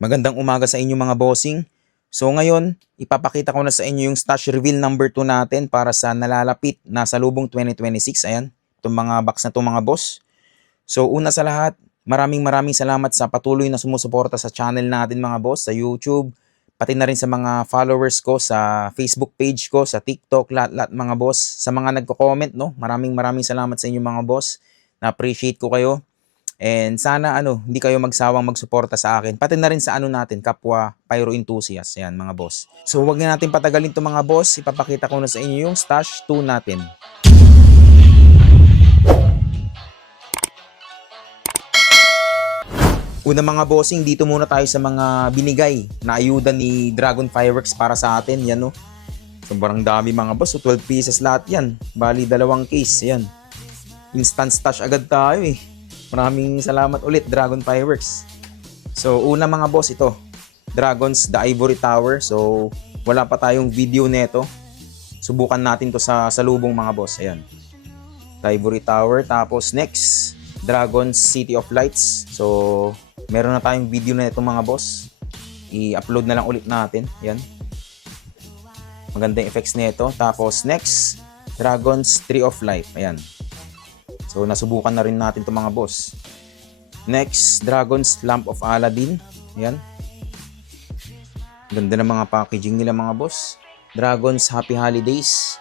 Magandang umaga sa inyo mga bossing. So ngayon, ipapakita ko na sa inyo yung stash reveal number 2 natin para sa nalalapit na salubong 2026. Ayan, itong mga box na itong mga boss. So una sa lahat, maraming salamat sa patuloy na sumusuporta sa channel natin mga boss, sa YouTube, pati na rin sa mga followers ko sa Facebook page ko, sa TikTok, lahat mga boss. Sa mga nagko-comment, no, maraming salamat sa inyo mga boss. Na-appreciate ko kayo. And sana hindi kayo magsawang magsuporta sa akin. Pati na rin sa natin, kapwa pyro enthusiast. Yan mga boss. So wag na natin patagalin 'to mga boss. Ipapakita ko na sa inyo yung stash 2 natin. Una mga bossing, dito muna tayo sa mga binigay na ayuda ni Dragon Fireworks para sa atin. Yan no. Sobrang dami mga boss. So 12 pieces lahat yan. Bali dalawang case. Yan. Instant stash agad tayo eh. Maraming salamat ulit Dragon Fireworks. So una mga boss, ito Dragons The Ivory Tower. So wala pa tayong video neto. Subukan natin to sa salubong mga boss. Ayan, The Ivory Tower. Tapos next, Dragons City of Lights. So meron na tayong video na ito mga boss. I-upload na lang ulit natin. Ayan, magandang effects nito. Tapos next, Dragons Tree of Life. Ayan, so nasubukan na rin natin itong mga boss. Next, Dragon's Lamp of Aladdin. Ayan, ganda ng mga packaging nila mga boss. Dragon's Happy Holidays.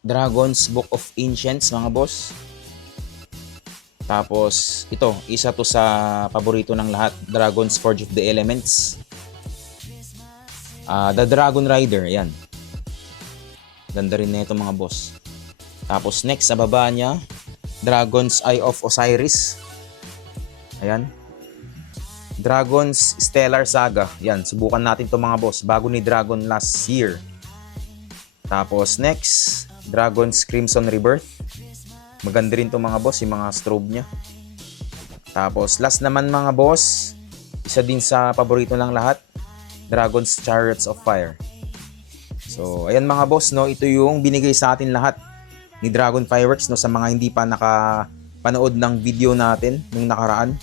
Dragon's Book of Ancients mga boss. Tapos ito, isa to sa paborito ng lahat, Dragon's Forge of the Elements. The Dragon Rider. Ayan, ganda rin nito mga boss. Tapos next sa baba niya, Dragon's Eye of Osiris. Ayan, Dragon's Stellar Saga. Yan, subukan natin to mga boss. Bago ni Dragon last year. Tapos next, Dragon's Crimson Rebirth. Maganda rin to mga boss, yung mga strobe niya. Tapos last naman mga boss, isa din sa paborito ng lahat, Dragon's Chariots of Fire. So ayan mga boss, no, ito yung binigay sa atin lahat ni Dragon Fireworks, no, sa mga hindi pa nakapanood ng video natin nung nakaraan,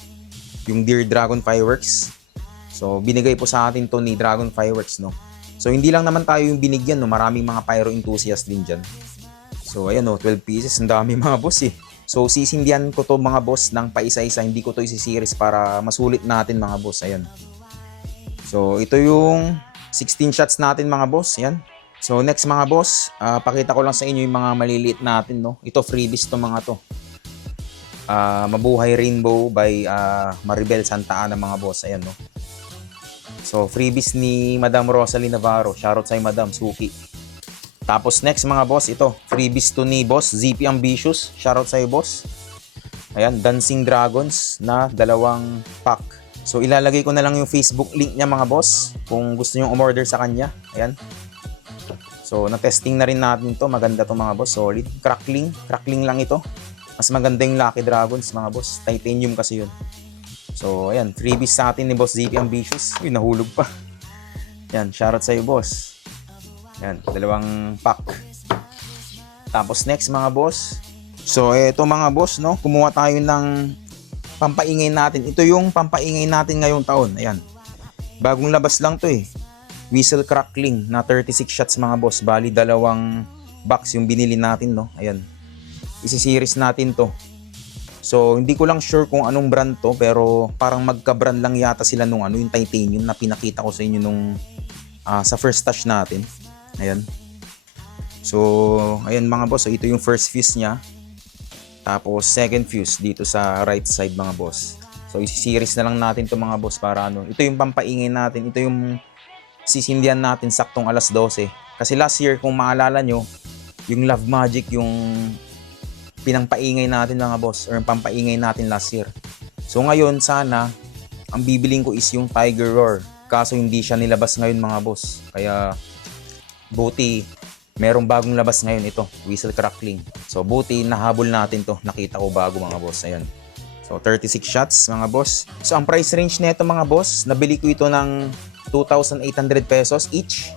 yung Dear Dragon Fireworks. So binigay po sa atin to ni Dragon Fireworks, no. So hindi lang naman tayo yung binigyan, no, maraming mga pyro enthusiast din dyan. So ayan, no, 12 pieces, ang dami mga boss eh. So sisindihan ko to mga boss ng paisa-isa, hindi ko to isi-series para masulit natin mga boss. Ayan, so ito yung 16 shots natin mga boss. Ayan. So next mga boss, pakita ko lang sa inyo yung mga maliliit natin, no. Ito freebies to mga to. Mabuhay Rainbow by Maribel Santa Ana mga boss. Ayan, no. So freebies ni Madam Rosalie Navarro. Shoutout sa Madam Suki. Tapos next mga boss, ito freebies to ni Boss ZP Ambitious. Shoutout sa iyo boss. Ayan, Dancing Dragons na 2 pack. So ilalagay ko na lang yung Facebook link niya mga boss kung gusto niyo umorder sa kanya. Ayan. So, na-testing na rin natin to. Maganda to mga boss. Solid. Crackling lang ito. Mas maganda yung Lucky Dragons mga boss. Titanium kasi yun. So, ayan. Freebies sa atin ni Boss ZP Ambitious. Uy, nahulog pa. Ayan. Shoutout sa iyo, boss. Ayan. 2 pack. Tapos next mga boss. So, ito mga boss, no. Kumuha tayo ng pampaingay natin. Ito yung pampaingay natin ngayong taon. Ayan. Bagong labas lang to eh. Whistle Crackling na 36 shots mga boss. Bali 2 box yung binili natin, no. Ayan, isi-series natin to. So hindi ko lang sure kung anong brand to, pero parang magka-brand lang yata sila nung yung titanium na pinakita ko sa inyo nung sa first touch natin. Ayan. So ayan mga boss, so ito yung first fuse nya. Tapos second fuse dito sa right side mga boss. So isi-series na lang natin to mga boss para ito yung pampaingay natin. Ito yung sisindihan natin saktong alas 12. Kasi last year, kung maalala nyo, yung Love Magic yung pinangpaingay natin mga boss, or pampaingay natin last year. So ngayon, sana ang bibiling ko is yung Tiger Roar. Kaso hindi siya nilabas ngayon mga boss. Kaya buti merong bagong labas ngayon, ito, Whistle Crackling. So buti nahabol natin to. Nakita ko bago mga boss. Ayan. So 36 shots mga boss. So ang price range nito mga boss, nabili ko ito ng 2,800 pesos each.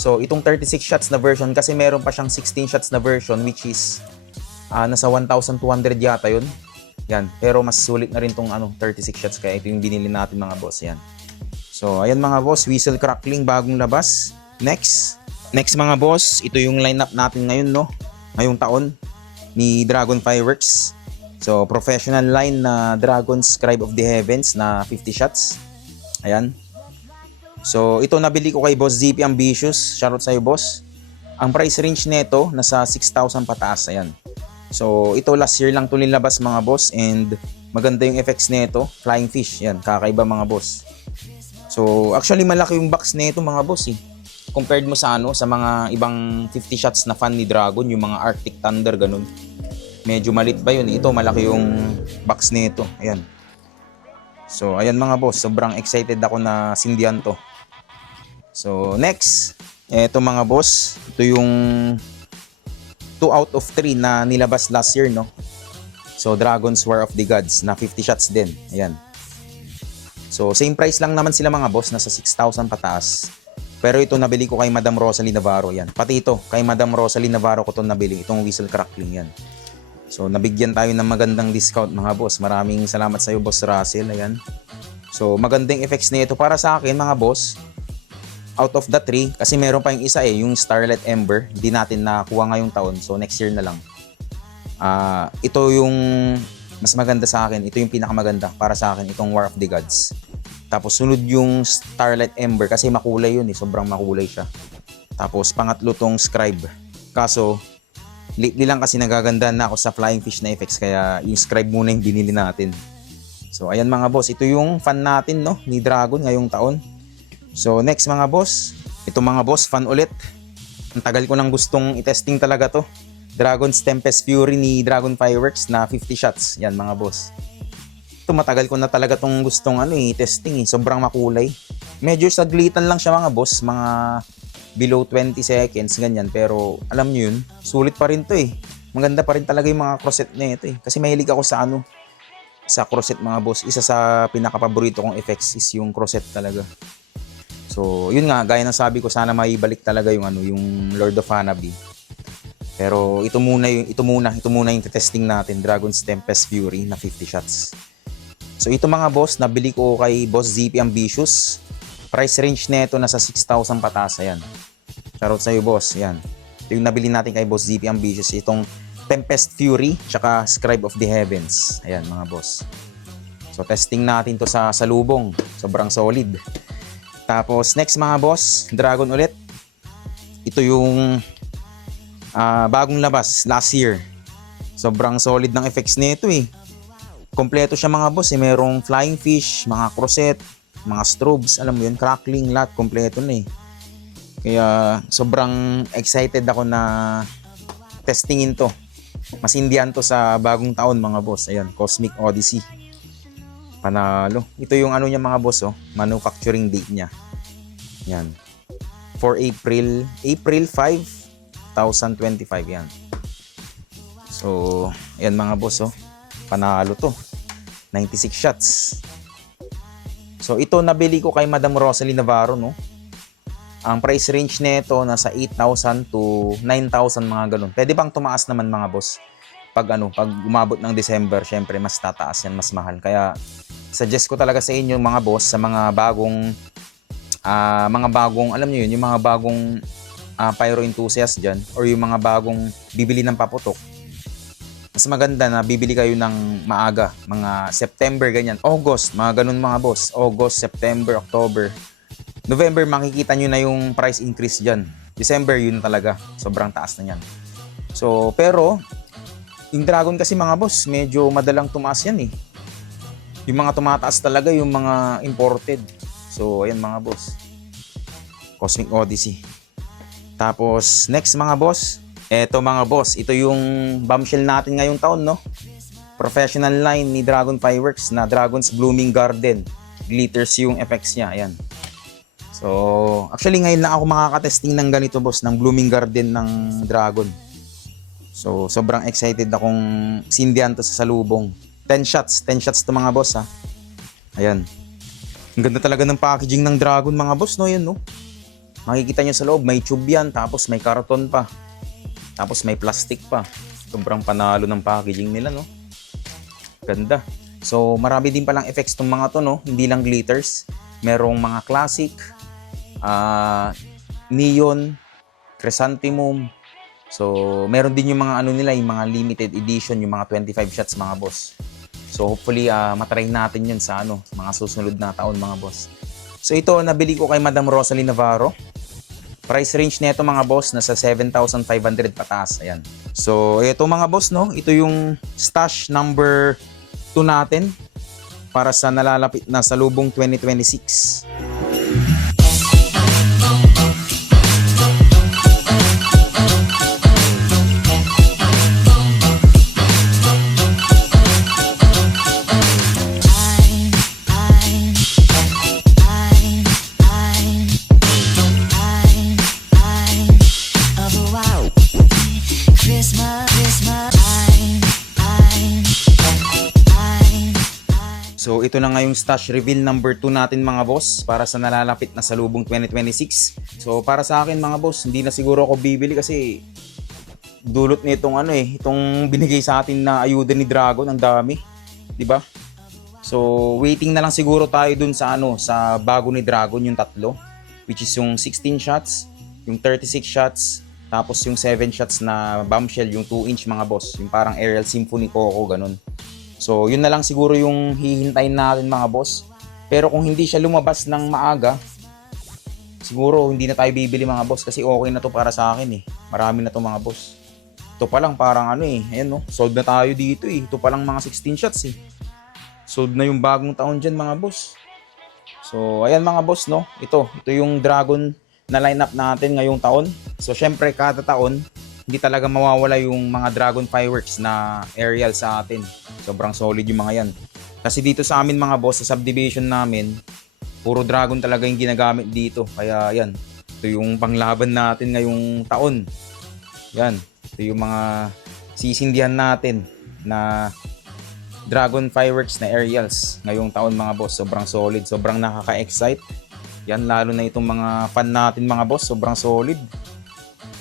So itong 36 shots na version, kasi meron pa siyang 16 shots na version which is nasa 1,200 yata yun. Yan, pero mas sulit na rin tong 36 shots, kaya ito yung binili natin mga boss. Yan. So, ayan mga boss, whistle crackling bagong labas. Next mga boss, ito yung lineup natin ngayon, no? Ngayong taon ni Dragon Fireworks. So, professional line na Dragon Scribe of the Heavens na 50 shots. Ayan. So, ito nabili ko kay Boss ZP Ambitious. Shoutout sa'yo, boss. Ang price range nito nasa 6,000 pataas. Ayan. So, ito last year lang ito nilabas mga boss, and maganda yung effects nito. Flying fish, yan, kakaiba mga boss. So, actually malaki yung box nito mga boss eh. Compared mo sa sa mga ibang 50 shots na fan ni Dragon, yung mga Arctic Thunder ganun. Medyo malit ba yun? Ito malaki yung box nito. Ayan. So, ayan mga boss, sobrang excited ako na sindihan to. So, next, eto mga boss, ito yung 2 out of 3 na nilabas last year, no? So, Dragon's War of the Gods na 50 shots din. Ayan. So, same price lang naman sila mga boss, nasa 6,000 pataas. Pero ito nabili ko kay Madam Rosalie Navarro, yan. Pati ito, kay Madam Rosalie Navarro ko ito nabili, itong whistle crackling, yan. So, nabigyan tayo ng magandang discount mga boss. Maraming salamat sa iyo, Boss Russell. Ayan. So, magandang effects nito para sa akin mga boss. Out of the 3, kasi meron pa yung isa yung Starlight Ember, hindi natin nakuha ngayong taon, so next year na lang. Ito yung mas maganda sa akin, ito yung pinakamaganda para sa akin, itong War of the Gods. Tapos sunod yung Starlight Ember, kasi makulay yun sobrang makulay siya. Tapos pangatlo tong Scribe. Kaso, lately lang kasi nagaganda na ako sa flying fish na effects, kaya yung Scribe muna yung binili natin. So ayan mga boss, ito yung fan natin, no, ni Dragon ngayong taon. So next mga boss, ito mga boss, fan ulit. Ang tagal ko nang gustong i-testing talaga to. Dragon's Tempest Fury ni Dragon Fireworks na 50 shots. Yan mga boss. Ito matagal ko na talaga tong gustong i-testing Sobrang makulay. Medyo saglitan lang siya mga boss, mga below 20 seconds ganyan, pero alam niyo yun, sulit pa rin to Maganda pa rin talaga yung mga crosset na ito Kasi mahilig ako sa sa crosset mga boss. Isa sa pinaka-paborito kong effects is yung crosset talaga. So, yun nga, gaya ng sabi ko, sana maibalik talaga yung yung Lord of Hanabi. Pero ito muna yung testing natin, Dragon's Tempest Fury na 50 shots. So, ito mga boss, nabili ko kay Boss ZP Ambitious. Price range nito nasa 6,000 pataas. Ayan. Shoutout sa iyo, boss. Ayan. Ito yung nabili natin kay Boss ZP Ambitious, itong Tempest Fury tsaka Scribe of the Heavens. Ayan mga boss. So, testing natin to sa salubong. Sobrang solid. Tapos next mga boss, Dragon ulit. Ito yung bagong labas last year. Sobrang solid ng effects nito Kompleto siya mga boss merong flying fish, mga crosset, mga strobes, alam mo yun, crackling, lahat kompleto na Kaya sobrang excited ako na testingin to. Masindihan to sa bagong taon mga boss. Ayan, Cosmic Odyssey. Panalo. Ito yung niya mga boss manufacturing date niya. Yan. For April 5, 2025 yan. So, ayan mga boss panalo to. 96 shots. So, ito nabili ko kay Madam Rosalie Navarro, no. Ang price range nito nasa 8,000 to 9,000 mga ganun. Pwede bang tumaas naman mga boss? Pag umabot ng December, syempre mas tataas yan, mas mahal. Kaya suggest ko talaga sa inyo mga boss, sa mga bagong alam niyo yun, yung mga bagong pyro enthusiast dyan, or yung mga bagong bibili ng paputok, mas maganda na bibili kayo ng maaga, mga September ganyan, August, mga ganun mga boss. August, September, October, November, makikita nyo na yung price increase dyan. December, yun talaga, sobrang taas na yan. So, pero yung Dragon kasi mga boss, medyo madalang tumaas yan Yung mga tumataas talaga, yung mga imported. So, ayan mga boss. Cosmic Odyssey. Tapos, next mga boss. Eto mga boss, ito yung bombshell natin ngayong taon, no? Professional line ni Dragon Fireworks na Dragon's Blooming Garden. Glitters yung effects niya, ayan. So, actually ngayon lang ako makakatesting ng ganito boss, ng Blooming Garden ng Dragon. So, sobrang excited akong sindihan to sa salubong. 10 shots to mga boss Ayan. Ang ganda talaga ng packaging ng Dragon mga boss, no? Yan, no? Makikita nyo sa loob, may tube yan, tapos may karton pa. Tapos may plastic pa. Sobrang panalo ng packaging nila, no? Ganda. So marami din palang effects tong mga to, no? Hindi lang glitters. Merong mga classic, neon, chrysanthemum. So meron din yung mga ano nila, yung mga limited edition, yung mga 25 shots mga boss. So hopefully matry natin yun sa mga susunod na taon mga boss. So ito nabili ko kay Madam Rosalie Navarro. Price range nito mga boss nasa 7,500 pataas. Ayan. So ito mga boss, no, ito yung stash number 2 natin para sa nalalapit na salubong 2026. So ito na nga yung stash reveal number 2 natin mga boss para sa nalalapit na salubong 2026. So para sa akin mga boss, hindi na siguro ako bibili kasi dulot nitong itong binigay sa atin na ayuda ni Dragon, ang dami, 'di ba? So waiting na lang siguro tayo dun sa sa bago ni Dragon, yung tatlo, which is yung 16 shots, yung 36 shots, tapos yung 7 shots na bombshell, yung 2-inch mga boss, yung parang Aerial Symphony Coco ganun. So, yun na lang siguro yung hihintayin natin mga boss. Pero kung hindi siya lumabas ng maaga, siguro hindi na tayo bibili mga boss kasi okay na to para sa akin eh. Marami na to mga boss. Ito pa lang parang ayan no, sold na tayo dito eh. Ito pa lang mga 16 shots eh. Sold na yung bagong taon dyan mga boss. So, ayan mga boss no. Ito yung Dragon na lineup natin ngayong taon. So, syempre kada taon, hindi talaga mawawala yung mga Dragon fireworks na aerial sa atin. Sobrang solid yung mga yan. Kasi dito sa amin mga boss, sa subdivision namin, puro Dragon talaga yung ginagamit dito. Kaya yan, ito yung panglaban natin ngayong taon. Yan, ito yung mga sisindihan natin na Dragon fireworks na aerials ngayong taon mga boss. Sobrang solid, sobrang nakaka-excite. Yan, lalo na itong mga fan natin mga boss, sobrang solid.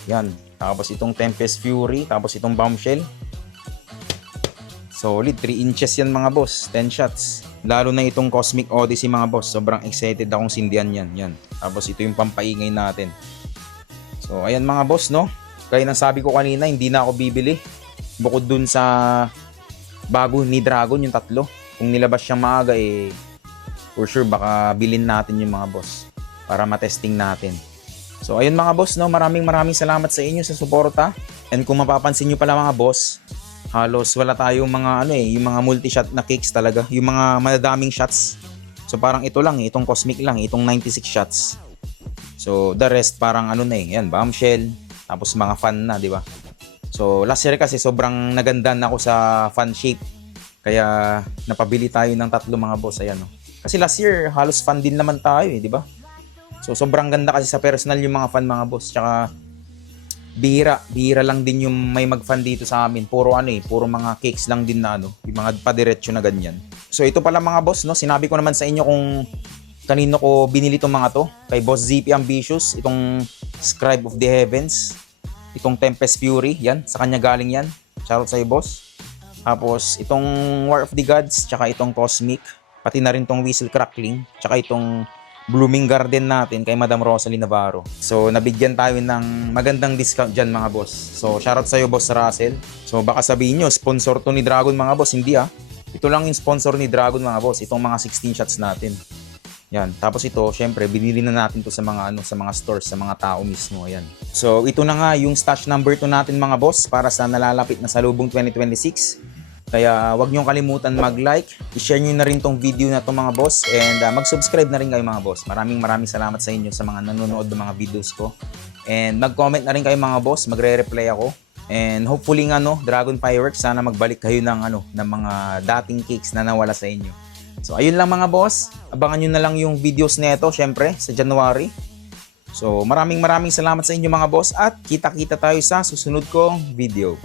Yan. Tapos itong Tempest Fury, tapos itong Bombshell. Solid, 3 inches yan mga boss, 10 shots. Lalo na itong Cosmic Odyssey mga boss, sobrang excited akong sindihan yan. Yan. Tapos ito yung pampaingay natin. So ayan mga boss no. Kaya nang sabi ko kanina, hindi na ako bibili. Bukod dun sa bago ni Dragon, yung tatlo. Kung nilabas siyang maaga for sure baka bilhin natin yung mga boss para matesting natin. So ayun mga boss no, maraming salamat sa inyo sa suporta. And kung mapapansin nyo pala mga boss, halos wala tayong mga yung mga multi-shot na cakes talaga, yung mga madadaming shots. So parang ito lang itong Cosmic lang, itong 96 shots. So the rest parang yan, Bombshell, tapos mga fan na, di ba? So last year kasi sobrang nagandahan ako sa fan shape. Kaya napabili tayo ng tatlo mga boss, ayan no. Kasi last year halos fan din naman tayo di ba? So sobrang ganda kasi sa personal yung mga fan mga boss. Tsaka bihira lang din yung may mag-fan dito sa amin. Puro puro mga cakes lang din na yung mga padiretso na ganyan. So ito pala mga boss no, sinabi ko naman sa inyo kung kanino ko binili itong mga to. Kay Boss ZP Ambitious, itong Scribe of the Heavens, itong Tempest Fury, yan, sa kanya galing yan. Shoutout sa'yo boss. Tapos itong War of the Gods, tsaka itong Cosmic, pati na rin itong Whistle Crackling, tsaka itong Blooming Garden natin kay Madam Rosalie Navarro. So nabigyan tayo ng magandang discount dyan mga boss. So shoutout sa'yo Boss Russell. So baka sabihin nyo, sponsor to ni Dragon mga boss. Hindi Ito lang yung sponsor ni Dragon mga boss. Itong mga 16 shots natin. Yan. Tapos ito, syempre, binili na natin to sa mga sa mga stores, sa mga tao mismo. Ayan. So ito na nga yung stash number 2 natin mga boss para sa nalalapit na salubong 2026. Kaya wag niyong kalimutan mag-like, i-share niyo na rin tong video na to mga boss, and mag-subscribe na rin kayo mga boss. Maraming salamat sa inyo sa mga nanonood ng mga videos ko. And mag-comment na rin kayo mga boss, magre-reply ako. And hopefully Dragon Fireworks, sana magbalik kayo ng ng mga dating cakes na nawala sa inyo. So ayun lang mga boss, abangan niyo na lang yung videos nito syempre sa January. So maraming salamat sa inyo mga boss at kita-kita tayo sa susunod kong video.